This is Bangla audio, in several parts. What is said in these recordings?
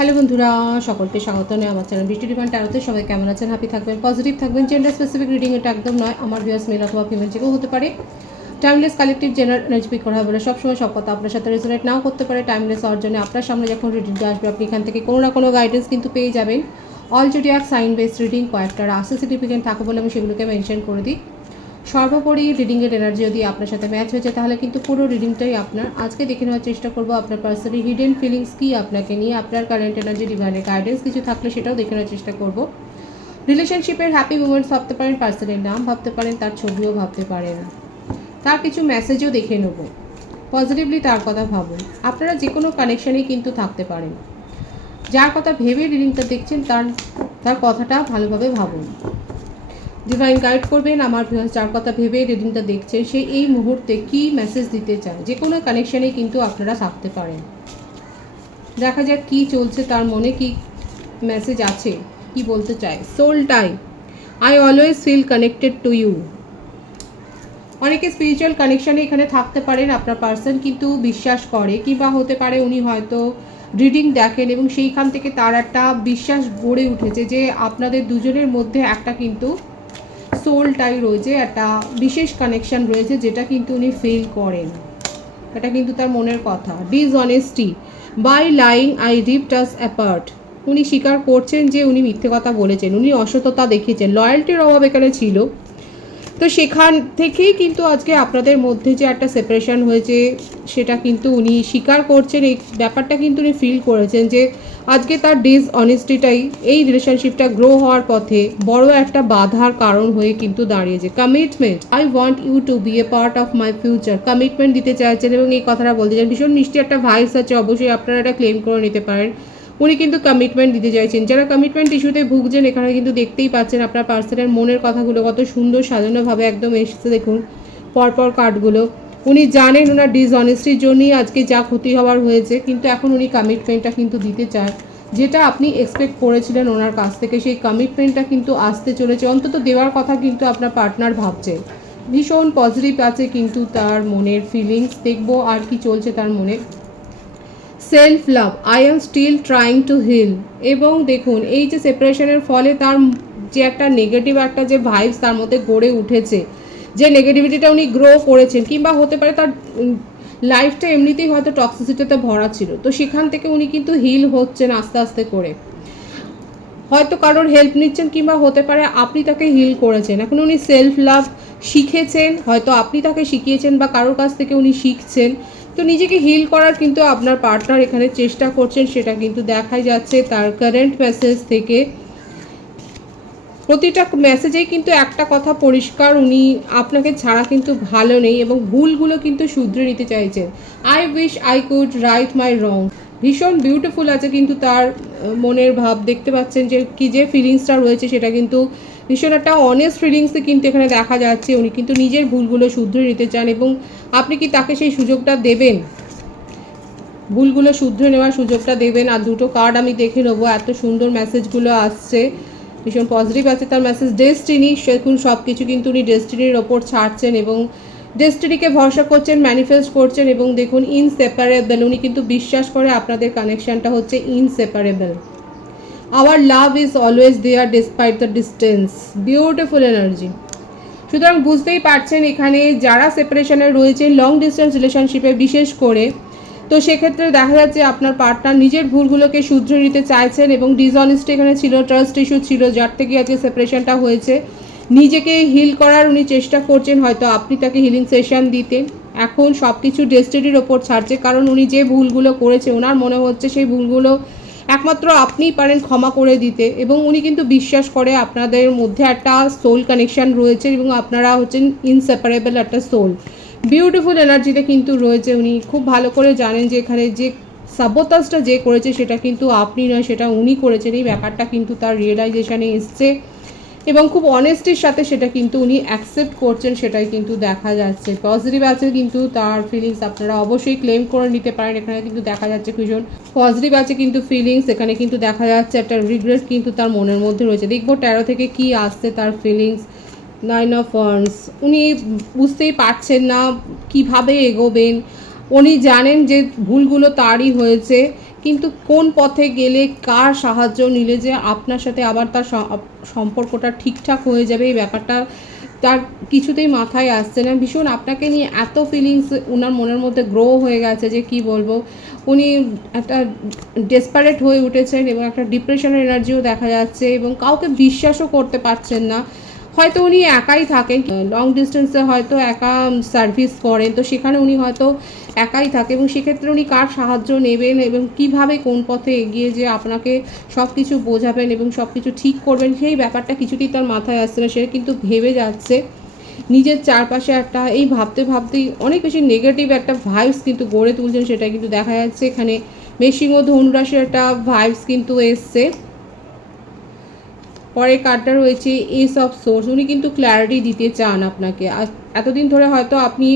হ্যালো বন্ধুরা, সকলকে স্বাগত নয় আমার চ্যানেল বৃষ্টি ডিভাইন ট্যারোতে। সবাই কেমন আছেন? হ্যাপি থাকবেন, পজিটিভ থাকবেন। জেন্ডার স্পেসিফিক রিডিং এটা একদম নয়, আমার ভিউয়ার্স মেল অথবা ফিমেল যেও হতে পারে। Timeless collective general energy pick করা হবে না। সবসময় সব কথা আপনার সাথে রেজোনেট নাও করতে পারে। টাইমলেস হওয়ার জন্য আপনার সামনে যখন রিডিংটা আসবে আপনি এখান থেকে কোনো না কোনো গাইডেন্স কিন্তু পেয়ে যাবেন। All zodiac sign based reading, কয়েকটা রাশি সিগনিফিকেন্ট থাকে বলে আমি সেগুলোকে মেনশন করে দিই। সর্বোপরি রিডিংয়ের এনার্জি যদি আপনার সাথে ম্যাচ হয়েছে তাহলে কিন্তু পুরো রিডিংটাই আপনার। আজকে দেখে নেওয়ার চেষ্টা করবো আপনার পার্সোনালি হিডেন ফিলিংস কী আপনাকে নিয়ে, আপনার কারেন্ট এনার্জি, ডিভাইনের গাইডেন্স কিছু থাকলে সেটাও দেখে নেওয়ার চেষ্টা করবো। রিলেশনশিপের হ্যাপি মুমেন্টস ভাবতে পারেন, পার্সনের নাম ভাবতে পারেন, তার ছবিও ভাবতে পারেন, তার কিছু মেসেজও দেখে নেব। পজিটিভলি তার কথা ভাবুন। আপনারা যে কোনো কানেকশানেই কিন্তু থাকতে পারেন। যার কথা ভেবে রিডিংটা দেখছেন তার কথাটা ভালোভাবে ভাবুন। ডিভাইন গাইড করবেন আমার ভিউয়ার্স যার কথা ভেবে রিডিংটা দেখছেন সে এই মুহূর্তে কী মেসেজ দিতে চায়। যে কোনো কানেকশানেই কিন্তু আপনারা থাকতে পারেন। দেখা যাক কী চলছে, তার মনে কি মেসেজ আছে, কি বলতে চায়। Soul tie, I always feel connected to you. অনেকে স্পিরিচুয়াল কানেকশানে এখানে থাকতে পারেন। আপনার পার্সন কিন্তু বিশ্বাস করে, কিংবা হতে পারে উনি হয়তো রিডিং দেখেন এবং সেইখান থেকে তার একটা বিশ্বাস গড়ে উঠেছে যে আপনাদের দুজনের মধ্যে একটা কিন্তু সোলটাই রয়েছে, একটা বিশেষ কানেকশান রয়েছে যেটা কিন্তু উনি ফিল করেন। এটা কিন্তু তার মনের কথা। Dishonesty, by lying I ripped us apart. উনি স্বীকার করছেন যে উনি মিথ্যে কথা বলেছেন, উনি অসততা দেখিয়েছেন, লয়্যালটির অভাব এখানে ছিল। তো সেখান থেকেই কিন্তু আজকে আপনাদের মধ্যে যে একটা সেপারেশন হয়েছে সেটা কিন্তু উনি স্বীকার করছেন। এই ব্যাপারটা কিন্তু উনি ফিল করেছেন যে আজকে তার ডিসঅনেস্টিটাই এই রিলেশনশিপটা গ্রো হওয়ার পথে বড় একটা বাধার কারণ হয়ে কিন্তু দাঁড়িয়েছে। Commitment, I want you to be a part of my future. Commitment দিতে চাইছেন এবং এই কথাটা বলতে চান। ভীষণ মিষ্টি একটা ভাইবস আছে, অবশ্যই আপনারা এটা ক্লেম করে নিতে পারেন। উনি কিন্তু কমিটমেন্ট দিতে চাইছেন। যারা কমিটমেন্ট ইস্যুতে ভুগছেন এখানে কিন্তু দেখতেই পাচ্ছেন আপনার পার্সনের মনের কথাগুলো কত সুন্দর সাজানোভাবে একদম এসেছে। দেখুন পরপর কার্ডগুলো। উনি জানেন ওনার ডিসঅনেস্টির জন্যই আজকে যা ক্ষতি হওয়ার হয়েছে, কিন্তু এখন উনি কমিটমেন্টটা কিন্তু দিতে চান। যেটা আপনি এক্সপেক্ট করেছিলেন ওনার কাছ থেকে সেই কমিটমেন্টটা কিন্তু আসতে চলেছে, অন্তত দেওয়ার কথা কিন্তু আপনার পার্টনার ভাবছে। ভীষণ পজিটিভ আছে কিন্তু তার মনের ফিলিংস। দেখবো আর কি চলছে তার মনে। Self love, I am still trying to heal. এবং দেখুন এই যে সেপারেশনের ফলে তার যে একটা নেগেটিভ একটা যে ভাইবস তার মধ্যে গড়ে উঠেছে, যে নেগেটিভিটিটা উনি গ্রো করেছেন, কিংবা হতে পারে তার লাইফটা এমনিতেই হয়তো টক্সিসিটিতে ভরা ছিল, তো সেখান থেকে উনি কিন্তু হিল হচ্ছেন আস্তে আস্তে করে। হয়তো কারোর হেল্প নিচ্ছেন, কিংবা হতে পারে আপনি তাকে হিল করেছেন। এখন উনি সেলফ লাভ শিখেছেন, হয়তো আপনি তাকে শিখিয়েছেন বা কারোর কাছ থেকে উনি শিখছেন। তো নিজেকে হিল করার কিন্তু আপনার পার্টনার এখানে চেষ্টা করছেন, সেটা কিন্তু দেখাই যাচ্ছে তার কারেন্ট মেসেজ থেকে। প্রতিটা মেসেজেই কিন্তু একটা কথা পরিষ্কার, উনি আপনাকে ছাড়া কিন্তু ভালো নেই এবং ভুলগুলো কিন্তু শুধরে নিতে চাইছেন। I wish I could write my wrong. ভীষণ বিউটিফুল আছে কিন্তু তার মনের ভাব। দেখতে পাচ্ছেন যে কি যে ফিলিংসটা রয়েছে সেটা কিন্তু ভীষণ একটা অনেস্ট ফিলিংসে কিন্তু এখানে দেখা যাচ্ছে। উনি কিন্তু নিজের ভুলগুলো শুধরে নিতে চান এবং আপনি কি তাকে সেই সুযোগটা দেবেন, ভুলগুলো শুধরে নেওয়ার সুযোগটা দেবেন। আর দুটো কার্ড আমি দেখে নেবো, এত সুন্দর মেসেজগুলো আসছে, ভীষণ পজিটিভ আছে তার মেসেজ। ডেস্টিনি, সেরকম সব কিছু কিন্তু উনি ডেস্টিনির ওপর ছাড়ছেন এবং ডেস্টিনিকে ভরসা করছেন, ম্যানিফেস্ট করছেন। এবং দেখুন ইনসেপারেবল, উনি কিন্তু বিশ্বাস করে আপনাদের কানেকশানটা হচ্ছে inseparable. Our love is always there despite the distance. Beautiful energy. সুতরাং বুঝতেই পারছেন এখানে যারা সেপারেশনে রয়েছেন লং ডিস্টেন্স রিলেশনশিপে বিশেষ করে, তো সেক্ষেত্রে দেখা যাচ্ছে আপনার পার্টনার নিজের ভুলগুলোকে শুধরে নিতে চাইছেন এবং ডিসঅনেস্টি এখানে ছিল, ট্রাস্ট ইস্যু ছিল, যার থেকে আজকে সেপারেশনটা হয়েছে। নিজেকে হিল করার উনি চেষ্টা করছেন, হয়তো আপনি তাকে হিলিং সেশন দিতেন। এখন সব কিছু ডেস্টিনির ওপর ছাড়ছে, কারণ উনি যে ভুলগুলো করেছে ওনার মনে হচ্ছে সেই ভুলগুলো একমাত্র আপনিই পারেন ক্ষমা করে দিতে। এবং উনি কিন্তু বিশ্বাস করে আপনাদের মধ্যে একটা সোল কানেকশান রয়েছে এবং আপনারা হচ্ছেন ইনসেপারেবল একটা সোল। বিউটিফুল এনার্জিতে কিন্তু রয়েছে। উনি খুব ভালো করে জানেন যে এখানে যে সাবোটাজটা যে করেছে সেটা কিন্তু আপনি নয়, সেটা উনি করেছেন। এই ব্যাপারটা কিন্তু তার রিয়েলাইজেশানে এসছে এবং খুব অনেস্টির সাথে সেটা কিন্তু উনি অ্যাকসেপ্ট করছেন, সেটাই কিন্তু দেখা যাচ্ছে। পজিটিভ আছে কিন্তু তার ফিলিংস, আপনারা অবশ্যই ক্লেম করে নিতে পারেন। এখানে কিন্তু দেখা যাচ্ছে ভীষণ পজিটিভ আছে কিন্তু ফিলিংস। এখানে কিন্তু দেখা যাচ্ছে একটা রিগ্রেট কিন্তু তার মনের মধ্যে রয়েছে। দেখবো ট্যারো থেকে কি আসছে তার ফিলিংস। 9 অফ ওয়ান্ডস, উনি বুঝতেই পারছেন না কিভাবে এগোবেন। উনি জানেন যে ভুলগুলো তারই হয়েছে কিন্তু কোন পথে গেলে, কার সাহায্য নিলে যে আপনার সাথে আবার তার সম্পর্কটা ঠিকঠাক হয়ে যাবে, এই ব্যাপারটা তার কিছুতেই মাথায় আসছে না। ভীষণ আপনাকে নিয়ে এত ফিলিংস ওনার মনের মধ্যে গ্রো হয়ে গেছে যে কি বলবো, উনি একটা ডেসপারেট হয়ে উঠেছেন এবং একটা ডিপ্রেশনের এনার্জিও দেখা যাচ্ছে এবং কাউকে বিশ্বাসও করতে পারছেন না। হয়তো উনি একাই থাকেন, লং ডিস্টেন্সে হয়তো একা সার্ভিস করেন, তো সেখানে উনি হয়তো একাই থাকে এবং সেক্ষেত্রে উনি কার সাহায্য নেবেন এবং কিভাবে কোন পথে এগিয়ে যে আপনাকে সব কিছু বোঝাবেন এবং সব কিছু ঠিক করবেন, সেই ব্যাপারটা কিছুতেই তার মাথায় আসছে না। সে কিন্তু ভেবে যাচ্ছে নিজের চারপাশে একটা, এই ভাবতে ভাবতেই অনেক বেশি নেগেটিভ একটা ভাইবস কিন্তু গড়ে তুলছেন, সেটা কিন্তু দেখা যাচ্ছে এখানে মেষিং ও ধনুরাশির একটা ভাইবস কিন্তু এসছে। পরের কার্ডটা রয়েছে এস অফ সোর্স। উনি কিন্তু ক্ল্যারিটি দিতে চান আপনাকে। এতদিন ধরে হয়তো আপনি,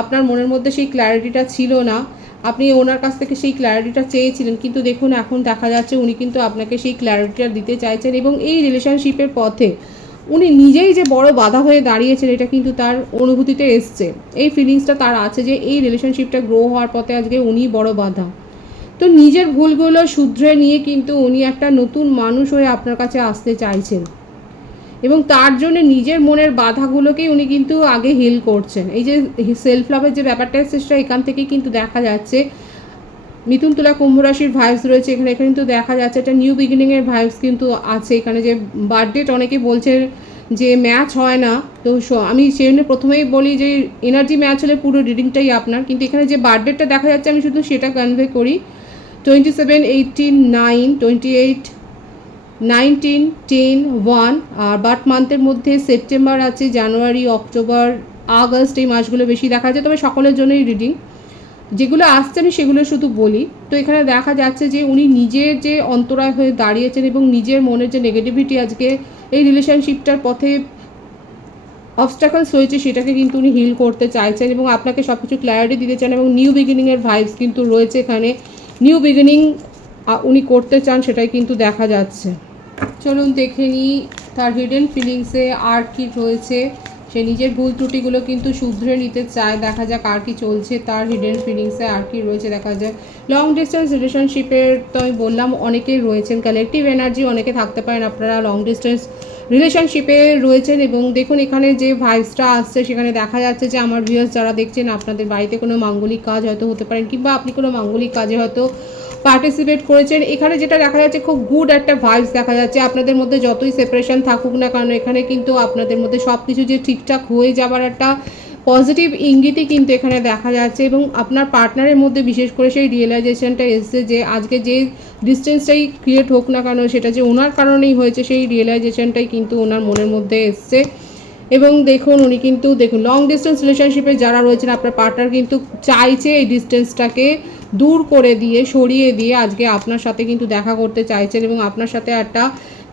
আপনার মনের মধ্যে সেই ক্ল্যারিটিটা ছিল না, আপনি ওনার কাছ থেকে সেই ক্ল্যারিটিটা চেয়েছিলেন, কিন্তু দেখুন এখন দেখা যাচ্ছে উনি কিন্তু আপনাকে সেই ক্ল্যারিটিটা দিতে চাইছেন এবং এই রিলেশনশিপের পথে উনি নিজেই যে বড় বাধা হয়ে দাঁড়িয়েছেন এটা কিন্তু তার অনুভূতিতে এসছে। এই ফিলিংসটা তার আছে যে এই রিলেশনশিপটা গ্রো হওয়ার পথে আজকে উনি বড় বাধা। তো নিজের ভুলগুলো শুধরে নিয়ে কিন্তু উনি একটা নতুন মানুষ হয়ে আপনার কাছে আসতে চাইছেন এবং তার জন্য নিজের মনের বাধাগুলোকেই উনি কিন্তু আগে হিল করছেন। এই যে সেলফ লাভের যে ব্যাপারটা সেটা এখান থেকেই কিন্তু দেখা যাচ্ছে। মিথুন তুলা কুম্ভ রাশির ভাইবস রয়েছে এখানে, এখানে কিন্তু দেখা যাচ্ছে একটা নিউ বিগিনিংয়ের ভাইবস কিন্তু আছে এখানে। যে বার্থডেট অনেকে বলছে যে ম্যাচ হয় না, তো আমি সেই জন্য প্রথমেই বলি যে এনার্জি ম্যাচ হলে পুরো রিডিংটাই আপনার, কিন্তু এখানে যে বার্থডেটটা দেখা যাচ্ছে আমি শুধু সেটা কনভে করি। 27, 18, 9, 28, 19, 10, 1 আর বার্থ মান্থের মধ্যে সেপ্টেম্বর আছে, জানুয়ারি, অক্টোবর, আগস্ট, এই মাসগুলো বেশি দেখা যায়। তবে সকলের জন্যই রিডিং, যেগুলো আসছে আমি সেগুলো শুধু বলি। তো এখানে দেখা যাচ্ছে যে উনি নিজের যে অন্তরায় হয়ে দাঁড়িয়েছেন এবং নিজের মনের যে নেগেটিভিটি আজকে এই রিলেশনশিপটার পথে অবস্টাকলস হয়েছে সেটাকে কিন্তু উনি হিল করতে চাইছেন এবং আপনাকে সব কিছু ক্ল্যারিটি দিতে চান এবং নিউ বিগিনিংয়ের ভাইবস কিন্তু রয়েছে এখানে। নিউ বিগিনিং উনি করতে চান, সেটাই কিন্তু দেখা যাচ্ছে। চলুন দেখে নিই তার হিডেন ফিলিংসে আর কি রয়েছে। সে নিজের ভুল ত্রুটিগুলো কিন্তু শুধরে নিতে চায়। দেখা যাক আর কি চলছে তার হিডেন ফিলিংসে, আর কি রয়েছে দেখা যায়। লং ডিস্টেন্স রিলেশনশিপের তো আমি বললাম অনেকেই রয়েছেন, কালেকটিভ এনার্জি অনেকে থাকতে পারেন আপনারা লং ডিস্টেন্স রিলেশনশিপে রয়েছেন। এবং দেখুন এখানে যে ভাইবসটা আসছে সেখানে দেখা যাচ্ছে যে আমার ভিউয়ার্স যারা দেখছেন, আপনাদের বাড়িতে কোনো মাঙ্গলিক কাজ হয়তো হতে পারেন কিংবা আপনি কোনো মাঙ্গলিক কাজে হয়তো পার্টিসিপেট করেছেন। এখানে যেটা দেখা যাচ্ছে খুব গুড একটা ভাইবস দেখা যাচ্ছে। আপনাদের মধ্যে যতই সেপারেশন থাকুক না কারণ এখানে কিন্তু আপনাদের মধ্যে সব কিছু যে ঠিকঠাক হয়ে যাবার একটা পজিটিভ ইঙ্গিতই কিন্তু এখানে দেখা যাচ্ছে এবং আপনার পার্টনারের মধ্যে বিশেষ করে সেই রিয়েলাইজেশনটা এসছে যে আজকে যে ডিস্টেন্সটাই ক্রিয়েট হোক না কেন সেটা যে ওনার কারণেই হয়েছে, সেই রিয়েলাইজেশনটাই কিন্তু ওনার মনের মধ্যে এসছে। এবং দেখুন উনি কিন্তু দেখুন লং ডিস্টেন্স রিলেশনশিপে যারা রয়েছেন আপনার পার্টনার কিন্তু চাইছে এই ডিস্টেন্সটাকে দূর করে দিয়ে, সরিয়ে দিয়ে আজকে আপনার সাথে কিন্তু দেখা করতে চাইছেন এবং আপনার সাথে একটা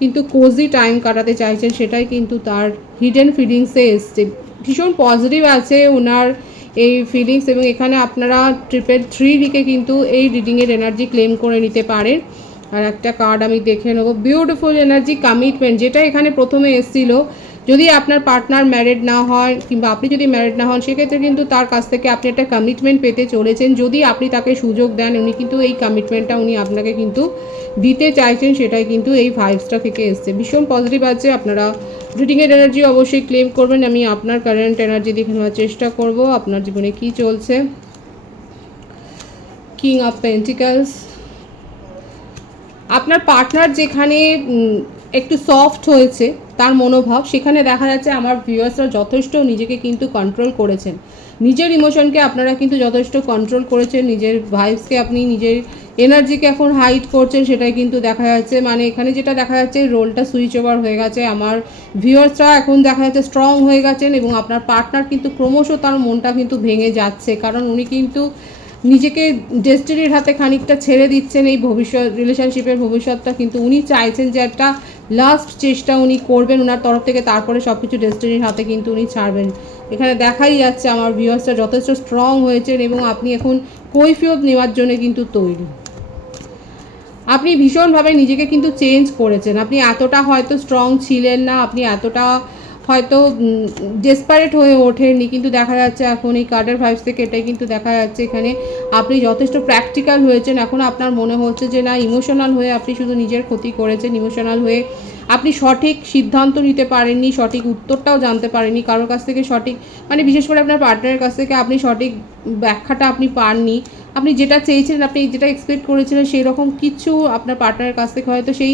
কিন্তু কোজি টাইম কাটাতে চাইছেন, সেটাই কিন্তু তার হিডেন ফিলিংসে এসছে। ভীষণ পজিটিভ আছে ওনার এই ফিলিংস এবং এখানে আপনারা 3 দিকে কিন্তু এই রিডিংয়ের এনার্জি ক্লেম করে নিতে পারেন। আর একটা কার্ড আমি দেখে নেবো, বিউটিফুল এনার্জি কমিটমেন্ট, যেটা এখানে প্রথমে এসেছিল। যদি আপনার পার্টনার ম্যারিড না হয় কিংবা আপনি যদি ম্যারিড না হন সেক্ষেত্রে কিন্তু তার কাছ থেকে আপনি একটা কমিটমেন্ট পেতে চলেছেন। যদি আপনি তাকে সুযোগ দেন উনি কিন্তু এই কমিটমেন্টটা উনি আপনাকে কিন্তু দিতে চাইছেন, সেটাই কিন্তু এই ভাইবসটা থেকে এসছে। ভীষণ পজিটিভ আছে। আপনারা রিডিংয়ের এনার্জি অবশ্যই ক্লেম করবেন। আমি আপনার কারেন্ট এনার্জি দেখে নেওয়ার চেষ্টা করব আপনার জীবনে কি চলছে। কিং অফ পেন্টিকলস, আপনার পার্টনার যেখানে একটু সফট হয়েছে তার মনোভাব, সেখানে দেখা যাচ্ছে আমার ভিউয়ার্সরা যথেষ্ট নিজেকে কিন্তু কন্ট্রোল করেছেন। নিজের ইমোশনকে আপনারা কিন্তু যথেষ্ট কন্ট্রোল করেছেন, নিজের ভাইবসকে আপনি নিজের এনার্জিকে এখন হাইড করছেন, সেটাই কিন্তু দেখা যাচ্ছে। মানে এখানে যেটা দেখা যাচ্ছে রোলটা সুইচ ওভার হয়ে গেছে, আমার ভিউয়ার্সরা এখন দেখা যাচ্ছে স্ট্রং হয়ে গেছেন এবং আপনার পার্টনার কিন্তু ক্রমশ তার মনটা কিন্তু ভেঙে যাচ্ছে, কারণ উনি কিন্তু নিজেকে ডেস্টিনির হাতে খানিকটা ছেড়ে দিচ্ছেন। এই ভবিষ্যৎ রিলেশনশিপের ভবিষ্যৎটা কিন্তু উনি চাইছেন যে একটা লাস্ট চেষ্টা উনি করবেন ওনার তরফ থেকে, তারপরে সব কিছু ডেস্টিনির হাতে কিন্তু উনি ছাড়বেন। এখানে দেখাই যাচ্ছে আমার ভিউয়ার্সটা যথেষ্ট স্ট্রং হয়েছেন এবং আপনি এখন কৈফিয়ত নেওয়ার জন্য কিন্তু তৈরি। আপনি ভীষণভাবে নিজেকে কিন্তু চেঞ্জ করেছেন। আপনি এতটা হয়তো স্ট্রং ছিলেন না, আপনি এতটা হয়তো ডেসপারেট হয়ে ওঠেননি, কিন্তু দেখা যাচ্ছে এখন এই কার্ডের ভাইবস থেকে এটাই কিন্তু দেখা যাচ্ছে এখানে আপনি যথেষ্ট প্র্যাকটিক্যাল হয়েছেন। এখন আপনার মনে হচ্ছে যে না, ইমোশনাল হয়ে আপনি শুধু নিজের ক্ষতি করেছেন, ইমোশনাল হয়ে আপনি সঠিক সিদ্ধান্ত নিতে পারেননি, সঠিক উত্তরটাও জানতে পারেননি কারোর কাছ থেকে সঠিক, মানে বিশেষ করে আপনার পার্টনারের কাছ থেকে আপনি সঠিক ব্যাখ্যাটা আপনি পাননি। আপনি যেটা চেয়েছিলেন, আপনি যেটা এক্সপেক্ট করেছিলেন সেই রকম কিছু আপনার পার্টনারের কাছ থেকে হয়তো সেই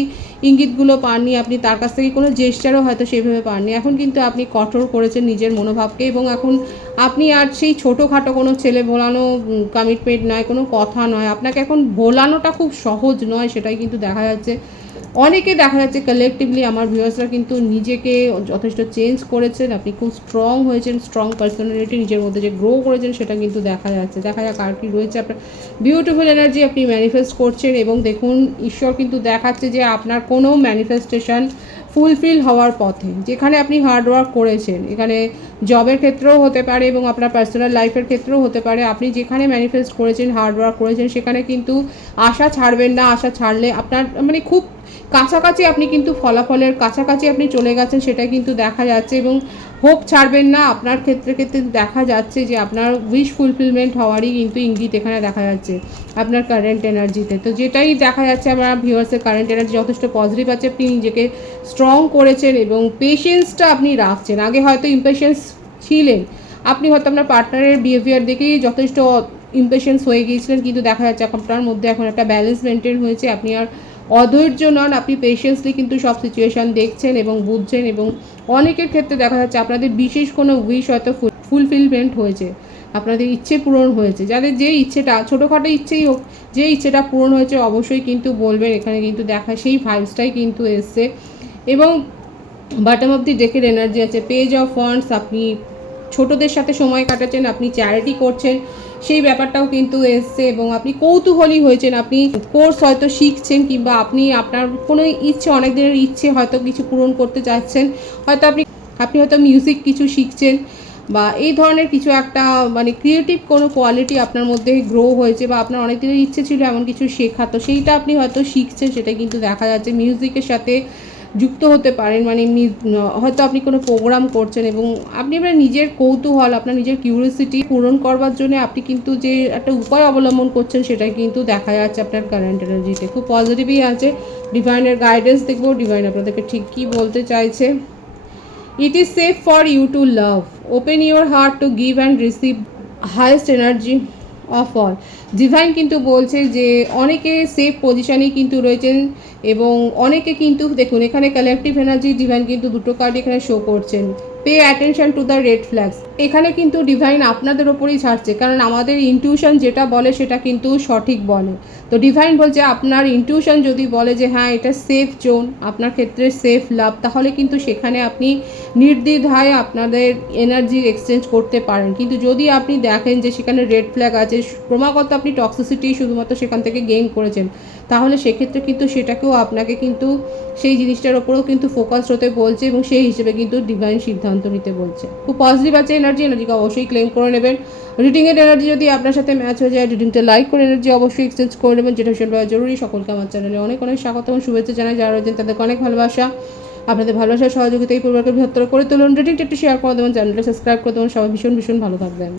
ইঙ্গিতগুলো পাননি, আপনি তার কাছ থেকে কোনো জেস্চারও হয়তো সেইভাবে পাননি। এখন কিন্তু আপনি কঠোর করেছেন নিজের মনোভাবকে, এবং এখন আপনি আর সেই ছোটোখাটো কোনো ছেলে ভোলানো কমিটমেন্ট নয়, কোনো কথা নয়, আপনাকে এখন ভোলানোটা খুব সহজ নয়, সেটাই কিন্তু দেখা যাচ্ছে। অনেকে দেখা যাচ্ছে কালেকটিভলি আমার ভিউয়ার্সরা কিন্তু নিজেকে যথেষ্ট চেঞ্জ করেছেন, আপনি খুব স্ট্রং হয়েছেন, স্ট্রং পার্সোনালিটি নিজের মধ্যে যে গ্রো করেছেন সেটা কিন্তু দেখা যাচ্ছে। দেখা যাক আর কি রয়েছে আপনার বিউটিফুল এনার্জি আপনি ম্যানিফেস্ট করছেন, এবং দেখুন ঈশ্বর কিন্তু দেখাচ্ছে যে আপনার কোনো ম্যানিফেস্টেশন ফুলফিল হওয়ার পথে। যেখানে আপনি হার্ডওয়ার্ক করেছেন, এখানে জবের ক্ষেত্রেও হতে পারে এবং আপনার পার্সোনাল লাইফের ক্ষেত্রেও হতে পারে, আপনি যেখানে ম্যানিফেস্ট করেছেন, হার্ডওয়ার্ক করেছেন, সেখানে কিন্তু আশা ছাড়বেন না। আশা ছাড়লে আপনার মানে খুব কাছাকাছি আপনি কিন্তু ফলাফলের কাছাকাছি আপনি চলে গেছেন, সেটা কিন্তু দেখা যাচ্ছে। এবং হোপ ছাড়বেন না, আপনার ক্ষেত্রে দেখা যাচ্ছে যে আপনার উইশ ফুলফিলমেন্ট হওয়ারই কিন্তু ইঙ্গিত এখানে দেখা যাচ্ছে আপনার কারেন্ট এনার্জিতে। তো যেটাই দেখা যাচ্ছে আমার ভিউয়ার্সের কারেন্ট এনার্জি যথেষ্ট পজিটিভ আছে, আপনি নিজেকে স্ট্রং করেছেন এবং পেশেন্সটা আপনি রাখছেন। আগে হয়তো ইম্পেশেন্স ছিলেন, আপনি হয়তো আপনার পার্টনারের বিহেভিয়ার দেখেই যথেষ্ট ইম্পেশেন্স হয়ে গিয়েছিলেন, কিন্তু দেখা যাচ্ছে আপনার মধ্যে এখন একটা ব্যালেন্স মেনটেন হয়েছে। আপনি আর অধৈর্য নন, আপনি পেশেন্সলি কিন্তু সব সিচুয়েশান দেখছেন এবং বুঝছেন, এবং অনেকের ক্ষেত্রে দেখা যাচ্ছে আপনাদের বিশেষ কোনো উইশ হয়তো ফুলফিলমেন্ট হয়েছে, আপনাদের ইচ্ছে পূরণ হয়েছে। যাদের যে ইচ্ছেটা ছোটোখাটো ইচ্ছেই হোক, যে ইচ্ছেটা পূরণ হয়েছে অবশ্যই কিন্তু বলবেন, এখানে কিন্তু দেখা সেই ভাইবসটাই কিন্তু এসছে। এবং বটম অফ দি ডেকের এনার্জি আছে পেজ অফ ওয়ান্ডস, আপনি ছোটদের সাথে সময় কাটাচ্ছেন, আপনি চ্যারিটি করছেন, সেই ব্যাপারটাও কিন্তু এসছে। এবং আপনি কৌতূহলী হয়েছেন, আপনি কোর্স হয়তো শিখছেন, কিংবা আপনি আপনার কোনো ইচ্ছে, অনেক দিনের ইচ্ছে হয়তো কিছু পূরণ করতে চাচ্ছেন, হয়তো আপনি হয়তো মিউজিক কিছু শিখছেন, বা এই ধরনের কিছু একটা মানে ক্রিয়েটিভ কোনো কোয়ালিটি আপনার মধ্যে গ্রো হয়েছে, বা আপনার অনেক দিনের ইচ্ছে ছিল এমন কিছু শেখা, তো সেইটা আপনি হয়তো শিখছেন, সেটা কিন্তু দেখা যাচ্ছে। মিউজিকের সাথে যুক্ত হতে পারেন, মানে হয়তো আপনি কোনো প্রোগ্রাম করছেন, এবং আপনি আপনার নিজের কৌতূহল, আপনার নিজের কিউরিওসিটি পূরণ করবার জন্য আপনি কিন্তু যে একটা উপায় অবলম্বন করছেন, সেটাই কিন্তু দেখা যাচ্ছে আপনার কারেন্ট এনার্জিতে। খুব পজিটিভই আছে। ডিভাইনের গাইডেন্স দেখবো, ডিভাইন আপনাদেরকে ঠিক কী বলতে চাইছে। It is safe for you to love, open your heart to give and receive highest energy of all. Divine কিন্তু বলছে যে অনেকে সেফ পজিশনেই কিন্তু রয়েছেন, এবং অনেকে কিন্তু দেখুন এখানে কালেকটিভ এনার্জি ডিভাইন কিন্তু দুটো কার্ড এখানে শো করছেন। Pay attention to the red flags, এখানে কিন্তু ডিভাইন আপনাদের ওপরেই ছাড়ছে, কারণ আমাদের ইনটিউশন যেটা বলে সেটা কিন্তু সঠিক বলে। তো ডিভাইন বলছে আপনার ইনটিউশন যদি বলে যে হ্যাঁ এটা সেফ জোন, আপনার ক্ষেত্রে সেফ লাভ, তাহলে কিন্তু সেখানে আপনি নির্দ্বিধায় আপনাদের এনার্জি এক্সচেঞ্জ করতে পারেন। কিন্তু যদি আপনি দেখেন যে সেখানে রেড ফ্ল্যাগ আছে, ক্রমাগত আপনি টক্সিসিটি শুধুমাত্র সেখান থেকে গেইন করেছেন, তাহলে সেক্ষেত্রে কিন্তু সেটাকেও আপনাকে কিন্তু সেই জিনিসটার ওপরেও কিন্তু ফোকাস হতে বলছে, এবং সেই হিসেবে কিন্তু ডিভাইন সিদ্ধান্ত নিতে বলছে। খুব পজিটিভ আছে এনার্জিকে অবশ্যই ক্লেম করে নেবেন। রিডিংয়ের এনার্জি যদি আপনার সাথে ম্যাচ হয়ে যায়, রিডিংটা লাইক করে এনার্জি অবশ্যই এক্সচেঞ্জ করে নেবেন, যেটা ভীষণভাবে জরুরি। সকলকে আমার চ্যানেলে অনেক অনেক স্বাগত এবং শুভেচ্ছা জানাই। যারা রয়েছেন তাদেরকে অনেক ভালোবাসা। আপনাদের ভালোবাসার সহযোগিতা এই পরিবারকে বৃহত্তর করে তুলুন। রিডিংটা একটু শেয়ার করে দেবেন, চ্যানেলটা সাবস্ক্রাইব করে দেবেন। সবাই ভীষণ ভীষণ ভালো থাকবেন।